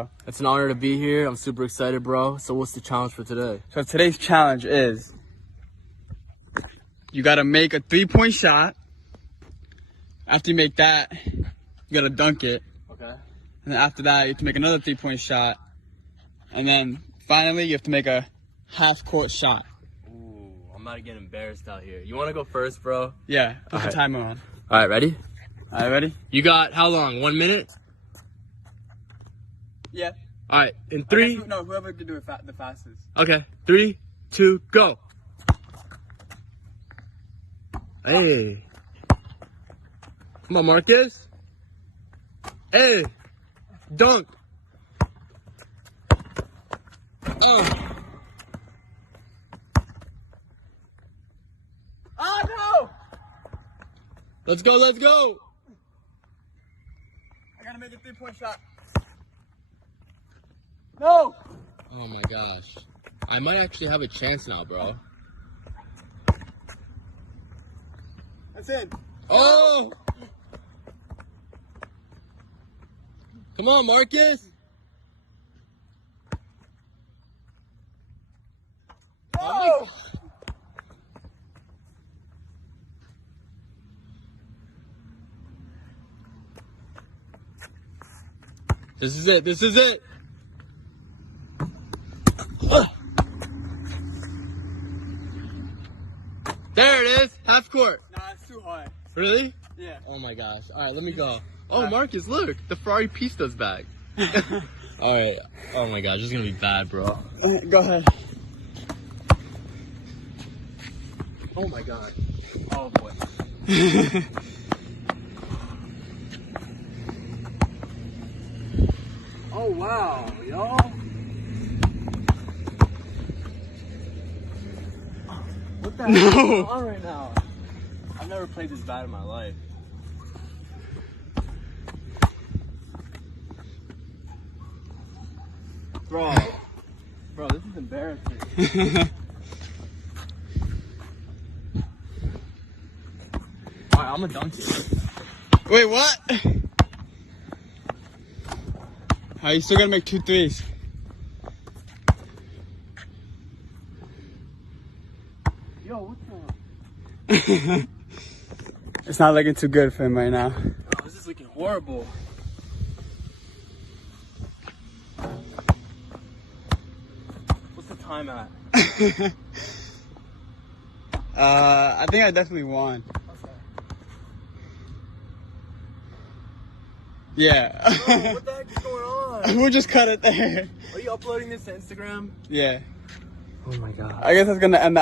bro. It's an honor to be here. I'm super excited, bro. So what's the challenge for today? So today's challenge is you gotta make a 3-point shot. After you make that, you gotta dunk it. Okay. And then after that, you have to make another 3-point shot. And then finally, you have to make a half-court shot. Ooh, I'm about to get embarrassed out here. You want to go first, bro? Yeah, put the Alright. timer on. All right, ready? All right, ready? You got how long? 1 minute? Yeah. All right, in three. No, whoever can do it the fastest. Okay, 3, 2, go. Hey. Come on, Marcus. Hey. Dunk. Oh. Oh, no! Let's go, let's go. I gotta make a 3-point shot. No! Oh my gosh. I might actually have a chance now, bro. That's it. Oh! Come on, Marcus. No! This is it. This is it. There it is. Half court. Nah, it's too hard. Really? Yeah. Oh my gosh. All right, let me go. Oh, Marcus, look. The Ferrari Pista's back. All right. Oh my gosh, this is going to be bad, bro. Go ahead. Oh my god. Oh, boy. Oh, wow, yo. What the heck is going on right now? I've never played this bad in my life. Bro, this is embarrassing. Alright, I'm gonna dunk it. Wait, what? You still gotta make 2 threes. Yo, what's up? It's not looking too good for him right now. Oh, this is looking horrible. What's the time at? I think I definitely won. Okay. Yeah. Bro, what the heck is going on? We'll just cut it there. Are you uploading this to Instagram? Yeah. Oh my god. I guess that's gonna end the